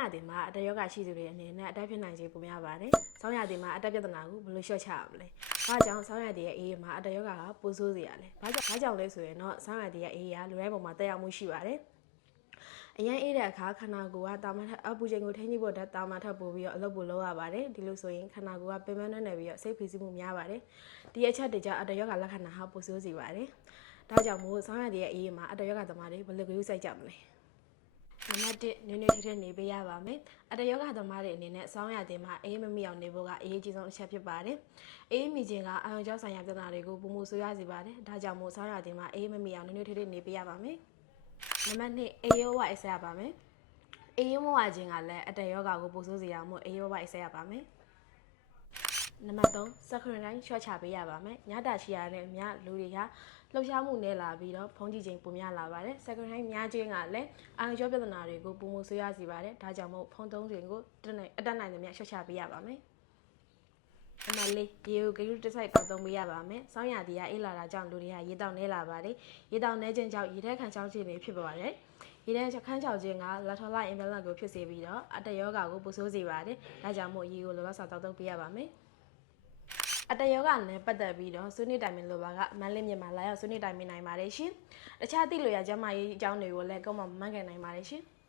ရာတွေမှာအတယောဂရှိသူတွေအနေနဲ့အတက်ဖြစ်နိုင်ခြေပုံရပါတယ်။ဆောင်းရာသီမှာအတက်ပြဿနာကိုဘယ်လိုလျှော့ချရမလဲ။ဘာကြောင့်ဆောင်းရာသီရဲ့အေးမှာအတယောဂကပိုဆိုးစေရလဲ။ဘာကြောင့်လဲဆိုရင်တော့ဆောင်းရာသီရဲ့အေးကလူတိုင်းပုံမှာတက်ရောက်မှုရှိပါတယ်။အရင်အေးတဲ့အခါခန္ဓာကိုယ်ကတာမန်ထက်အပူချိန်ကိုထိန်းညှိဖို့တာမန်ထက်ပိုပြီးတော့အလုပ်ပိုလုပ်ရပါတယ်။ဒီလိုဆိုရင်ခန္ဓာကိုယ်ကပင်ပန်းနေပြီးတော့စိတ်ဖိစီးမှုများပါတယ်။ဒီအချက်တွေကြောင့်အတယောဂလက္ခဏာဟာပိုဆိုးစေပါတယ်။ဒါကြောင့်မို့ဆောင်းရာသီရဲ့အေးမှာအတယောဂသမားတွေဘယ်လိုကြိုးစိုက်ကြမလဲ။နံပါတ်1နွေးနွေးထထနေပေးရပါမယ်။အတယောဂသမားတွေအနေနဲ့ဆောင်းရာသီမှာအေးမမိအောင်နေဖို့ကအရေးကြီးဆုံးအချက်ဖြစ်ပါတယ်။အေးမိခြင်းကအာရုံကြောဆိုင်ရာပြဿနာတွေကိုပုံမှုဆိုးရစေပါတယ်။ဒါကြောင့်မို့ဆောင်းရာသီမှာအေးမမိအောင်နွေးနွေးထထနေပေးရပါမယ်။နံပါတ်2အေးရောဝအိပ်ဆက်ရပါမယ်။အေးရောဝခြင်းကလည်းအတယောဂကိုပိုဆိုးစေရမို့အေးရောဝအိပ်ဆက်ရပါမယ်။နံပါတ်3စက္ကန့်တိုင်းရှော့ချပေးရပါမယ်။ညတာချီရတဲ့မြလူတွေကလှုပ်ရှားမှုနဲ့လာပြီးတော့ဖုံးကြည့်ခြင်းပုံများလာပါတယ်။စက္ကန့်တိုင်းများခြင်းကလည်းအာရုံကြောပြဿနာတွေကိုပုံမှုဆိုးရစေပါတယ်။ဒါကြောင့်မို့ဖုံးသုံးခြင်းကိုအတက်နိုင်သမျှရှော့ချပေးရပါမယ်။နံပါတ်4ရေကိုဂရုတစိုက်တောက်သုံးပေးရပါမယ်။ဆောင်းရာသီကအေးလာတာကြောင့်လူတွေကရေတောက်နေလာပါတယ်။ရေတောက်နေခြင်းကြောင့်ရေထဲခံချောင်းခြင်းတွေဖြစ်ပေါ်ပါတယ်။ရေထဲခန်းချောင်းခြင်းကလက်ထော်လိုက်အင်ဘလန်ကိုဖြစ်စေပြီးတော့အတယောဂကိုပိုဆိုးစေပါတယ်။ဒါကြောင့်မို့ရေကိုလောလောဆယ်တောက်သုံးပေးရပါမယ်။အတယောဂနဲ့ပတ်သက်ပြီးတော့ဆွေးနွေးတိုင်ပင်လိုပါကမန်းလေးမြန်မာလာရောက်ဆွေးနွေးတိုင်ပင်နိုင်ပါတယ်ရှင်။တခြားသိလို့ရကျမကြီးအကြောင်းတွေကိုလည်းကောင်းမှမမှန်ကန်နိုင်ပါတယ်ရှင်။